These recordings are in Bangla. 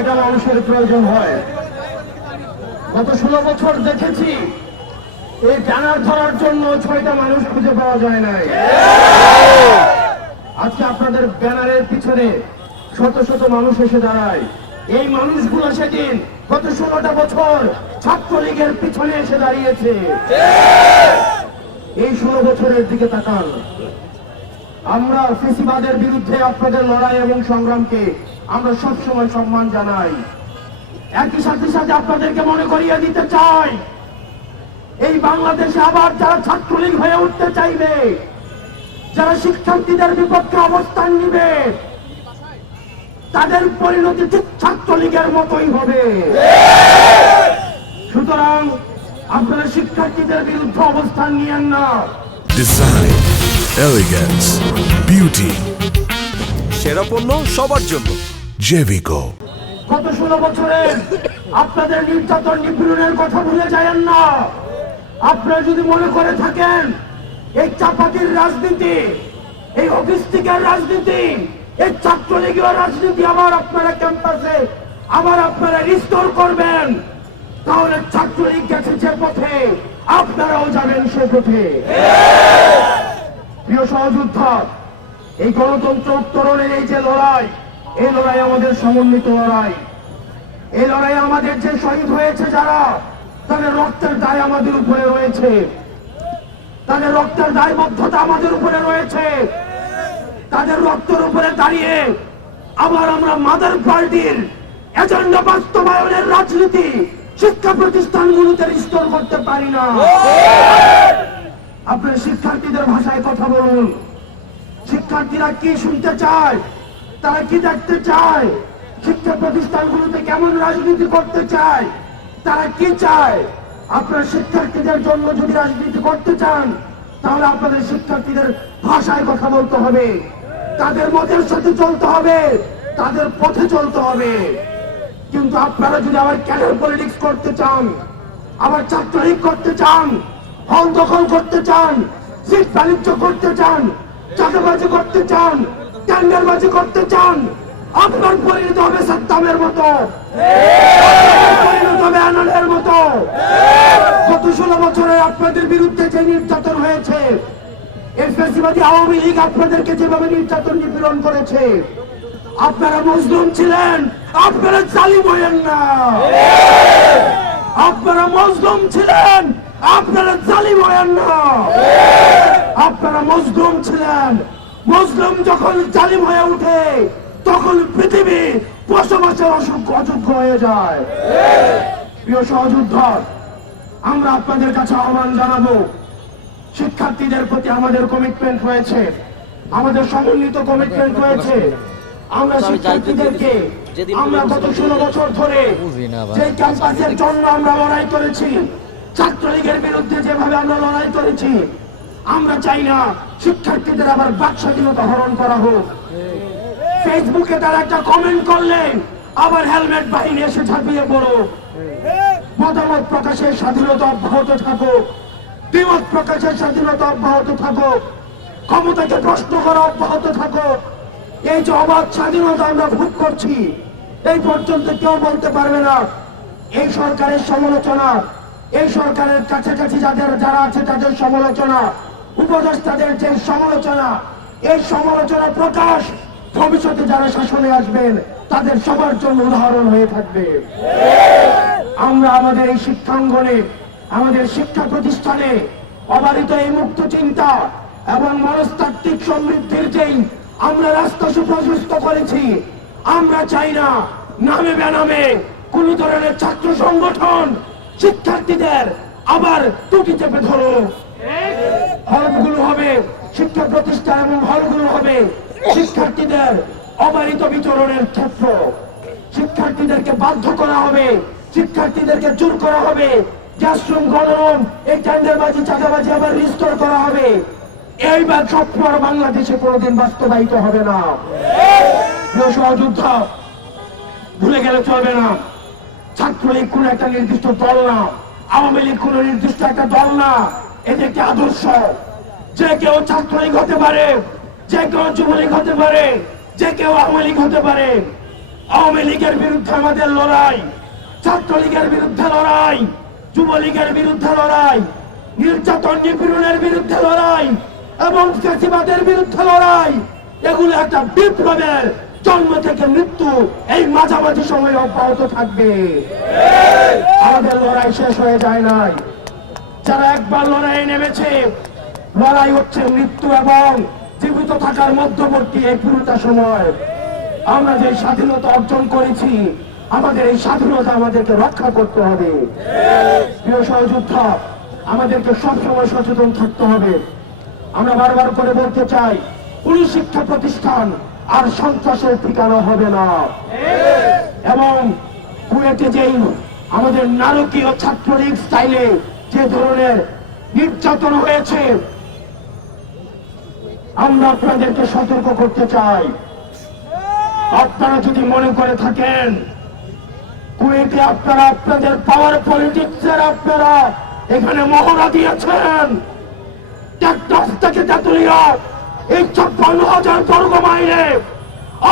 ছয়টা মানুষের প্রয়োজন হয়। গত 16 বছর দেখেছি এই ব্যানার ধরার জন্য 6টা মানুষ খুঁজে পাওয়া যায় নাই। আজকে আপনাদের ব্যানারের পিছনে শত শত মানুষ এসে দাঁড়ায়। এই মানুষগুলো সেদিন গত 16টা বছর ছাত্রলীগের পিছনে এসে দাঁড়িয়েছে। এই 16 বছরের দিকে তাকান। আমরা ফেসিবাদের বিরুদ্ধে আপনাদের লড়াই এবং সংগ্রামকে আমরা সবসময় সম্মান জানাই। একই সাথে সাথে আপনাদেরকে মনে করিয়ে দিতে চাই, এই বাংলাদেশে আবার যারা ছাত্রলীগ হয়ে উঠতে চাইবে, যারা শিক্ষার্থীদের বিপক্ষে অবস্থান নিবে, তাদের পরিণতি ঠিক ছাত্রলীগের মতোই হবে। সুতরাং আপনারা শিক্ষার্থীদের বিরুদ্ধে অবস্থান নিয়েন না। ডিজাইন, এলিগেন্স, বিউটি, সেরা পণ্য সবার জন্য জেভিকো। গত 16 বছরে আপনাদের নির্যাতন নিপীড়নের কথা ভুলে যায়েন না। আপনারা যদি মনে করে থাকেন এই চাপাতির রাজনীতি, এই অফিস্টিকের রাজনীতি, এই ছাত্রলীগের রাজনীতি আবার আপনারা ক্যাম্পাসে আবার আপনারা রিস্টোর করবেন, তাহলে ছাত্রলীগ গেছে যে পথে আপনারাও যাবেন সে পথে। প্রিয় সহযোদ্ধা, এই গণতন্ত্র উত্তরণের এই যে লড়াই, এই লড়াই আমাদের সমন্বিত লড়াই। এই লড়াই আমাদের যে শহীদ হয়েছে যারা, তাদের রক্তের দায় আমাদের উপরে রয়েছে, তাদের রক্তের দায়বদ্ধতা আমাদের উপরে রয়েছে। তাদের রক্তের উপরে দাঁড়িয়ে আবার আমরা মাদার পার্টির এজেন্ডা বাস্তবায়নের রাজনীতি শিক্ষা প্রতিষ্ঠানগুলোতে রিস্টোর করতে পারি না। আপনার শিক্ষার্থীদের ভাষায় কথা বলুন। শিক্ষার্থীরা কি শুনতে চায়, তারা কি দেখতে চায়, শিক্ষা প্রতিষ্ঠানগুলোতে কেমন রাজনীতি করতে চায়, তারা কি চায়। আপনার শিক্ষার্থীদের জন্য যদি রাজনীতি করতে চান, তাহলে আপনাদের শিক্ষার্থীদের ভাষায় কথা বলতে হবে, তাদের মতের সাথে চলতে হবে, তাদের পথে চলতে হবে। কিন্তু আপনারা যদি আবার ক্যাডার পলিটিক্স করতে চান, আবার ছাত্রলীগ করতে চান, হল দখল করতে চান, সিট বাণিজ্য করতে চান, চাঁদাবাজি করতে চান, টেন্ডারবাজি করতে চান, আপনার পরিণত হবে সাদ্দামের মতো, পরিণত হবে আনালের মতো। গত 16 বছরে আপনাদের বিরুদ্ধে যে নির্যাতন হয়েছে, এই ফ্যাসিবাদী আওয়ামী লীগ আপনাদেরকে যেভাবে নির্যাতন নিপীড়ন করেছে, আপনারা মজলুম ছিলেন, আপনারা জালিম হয়েন না। আপনারা মজলুম ছিলেন, আপনারা জালিম হয়েন না। আপনারা মজলুম ছিলেন। মজলুম যখন জালিম হয়ে উঠে, তখন পৃথিবী বসবাসের অযোগ্য হয়ে যায়। প্রিয় সহযোদ্ধা, আমরা আপনাদের কাছে আহ্বান জানাবো, শিক্ষার্থীদের প্রতি আমাদের কমিটমেন্ট হয়েছে, আমাদের সমন্বিত কমিটমেন্ট হয়েছে। আমরা শিক্ষার্থীদেরকে আমরা গত 16 বছর ধরে যে ক্যাম্পাসের জন্য আমরা লড়াই করেছি, ছাত্রলীগের বিরুদ্ধে যেভাবে আমরা লড়াই করেছি, আমরা চাই না শিক্ষার্থীদের আবার বাক স্বাধীনতা হরণ করা হোক। ফেসবুকে তারা একটা কমেন্ট করলেন, আবার হেলমেট বাহিনী এসে ঝাঁপিয়ে পড়ো। মতামত প্রকাশের স্বাধীনতা অব্যাহত থাকুক, দ্বিমত প্রকাশের স্বাধীনতা অব্যাহত থাকুক, ক্ষমতাকে প্রশ্ন করা অব্যাহত থাকুক। এই যে অবাধ স্বাধীনতা আমরা ভোগ করছি, এই পর্যন্ত কেউ বলতে পারবে না এই সরকারের সমালোচনা, এই সরকারের কাছাকাছি যারা আছে তাদের সমালোচনা, উপদেষ্টাদের যে সমালোচনা, এই সমালোচনা প্রকাশ ভবিষ্যতে যারা শাসনে আসবেন তাদের সবার জন্য উদাহরণ হয়ে থাকবে। আমরা আমাদের এই শিক্ষাঙ্গনে, আমাদের শিক্ষা প্রতিষ্ঠানে অবারিত এই মুক্ত চিন্তা এবং মনস্তাত্ত্বিক সমৃদ্ধির যেই আমরা রাস্তা সুপ্রশস্ত করেছি, আমরা চাই না নামে বেনামে কোন ধরনের ছাত্র সংগঠন শিক্ষার্থীদের আবার টুটি চেপে ধরো। হলগুলো হবে শিক্ষা প্রতিষ্ঠান এবং হলগুলো হবে শিক্ষার্থীদের অবারিত বিচরণের ক্ষেত্র। শিক্ষার্থীদেরকে বাধ্য করা হবে, শিক্ষার্থীদেরকে জোর করা হবে, ক্লাসরুম গণরুম এই টেন্ডারবাজি চাঁদাবাজি আবার রিস্টোর করা হবে। এইবার স্বপ্ন আর বাংলাদেশে কোনোদিন বাস্তবায়িত হবে না। প্রিয় সহযোদ্ধা, ভুলে গেলে চলবে না, ছাত্রলীগ কোন একটা নির্দিষ্ট দল না, আওয়ামী লীগ কোন নির্দিষ্ট একটা দল না, এটি একটি আদর্শ। যে কেউ ছাত্রলীগ হতে পারে, যে কেউ যুবলীগ হতে পারে, যে কেউ আওয়ামী লীগ হতে পারে। আওয়ামী লীগের বিরুদ্ধে আমাদের লড়াই, ছাত্রলীগের বিরুদ্ধে লড়াই, যুবলীগের বিরুদ্ধে লড়াই, নির্যাতন নিপীড়নের বিরুদ্ধে লড়াই এবং ফ্যাসিবাদের বিরুদ্ধে লড়াই, এগুলো একটা বিপ্লবের জন্ম থেকে মৃত্যু এই মাঝামাঝি সময় অব্যাহত থাকবে। আমাদের লড়াই শেষ হয়ে যায় নাই। যারা একবার লড়াইয়ে নেমেছে, লড়াই হচ্ছে মৃত্যু এবং জীবিত থাকার মধ্যবর্তী এই পুরোটা সময়। আমরা যে স্বাধীনতা অর্জন করেছি, আমাদের এই স্বাধীনতা আমাদেরকে রক্ষা করতে হবে। প্রিয় সহযোদ্ধা, আমাদেরকে সবসময় সচেতন থাকতে হবে। আমরা বারবার করে বলতে চাই, কোন শিক্ষা প্রতিষ্ঠান আর সন্ত্রাসের ঠিকানা হবে না। এবং কুয়েটে যেই আমাদের নারকীয় ছাত্রলীগ স্টাইলে যে ধরনের নির্যাতন হয়েছে, আমরা আপনাদেরকে সতর্ক করতে চাই। আপনারা যদি মনে করে থাকেন কুয়েটে আপনারা আপনাদের পাওয়ার পলিটিক্সের আপনারা এখানে মহড়া দিয়েছেন, টেকনাফ থেকে তেতুলিয়া এই 56,000 বর্গ মাইলে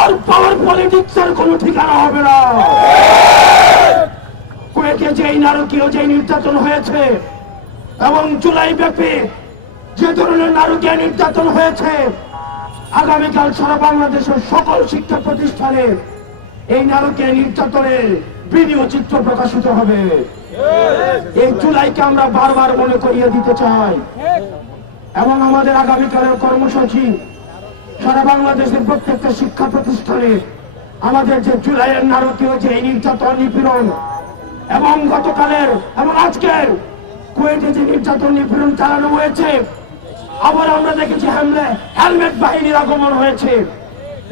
আর পাওয়ার পলিটিক্সের কোনো ঠিকানা হবে না। কুয়েটে যেই নারকীয় যে নির্যাতন হয়েছে এবং জুলাই ব্যাপী যে ধরনের নারকীয় নির্যাতন হয়েছে, আগামীকাল সারা বাংলাদেশের সকল শিক্ষা প্রতিষ্ঠানে এই নারকীয় নির্যাতনের ভিডিও চিত্র প্রকাশিত হবে। এই জুলাইকে আমরা বারবার মনে করিয়ে দিতে চাই এবং আমাদের আগামীকালের কর্মসূচি সারা বাংলাদেশের প্রত্যেকটা শিক্ষা প্রতিষ্ঠানে আমাদের যে জুলাইয়ের নারকীয় যে নির্যাতন নিপীড়ন এবং গতকালের এবং আজকের কুয়েটে যে নির্যাতন নিপীড়ন চালানো হয়েছে, আবার আমরা দেখেছি হেলমেট বাহিনীর আগমন হয়েছে,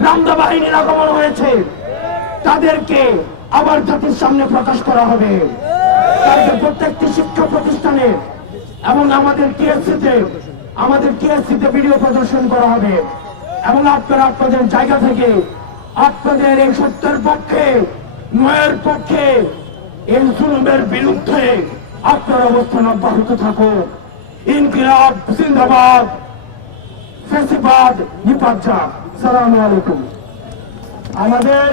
রামদা বাহিনীর আগমন হয়েছে, তাদেরকে আবার জাতির সামনে প্রকাশ করা হবে। তাদের প্রত্যেকটি শিক্ষা প্রতিষ্ঠানে এবং আমাদের টিএসসিতে ভিডিও প্রদর্শন করা হবে এবং আপনারা আপনাদের জায়গা থেকে আপনাদের এই সত্যের পক্ষে, ন্যায়ের পক্ষে, এই জুলুমের বিরুদ্ধে আপনার অবস্থান অব্যাহত থাকুক। ইনকিলাব জিন্দাবাদ, ফ্যাসিবাদ নিপাত। সালামু আলাইকুম। আমাদের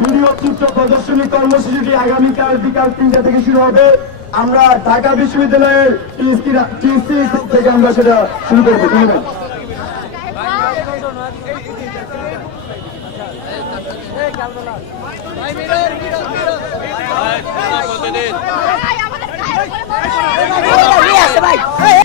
ভিডিও চিত্র প্রদর্শনী কর্মসূচিটি আগামীকাল বিকাল 3টা থেকে শুরু হবে। আমরা ঢাকা বিশ্ববিদ্যালয়ের টিএসসি থেকে আমরা সেটা শুরু করবো। ধন্যবাদ। ভাই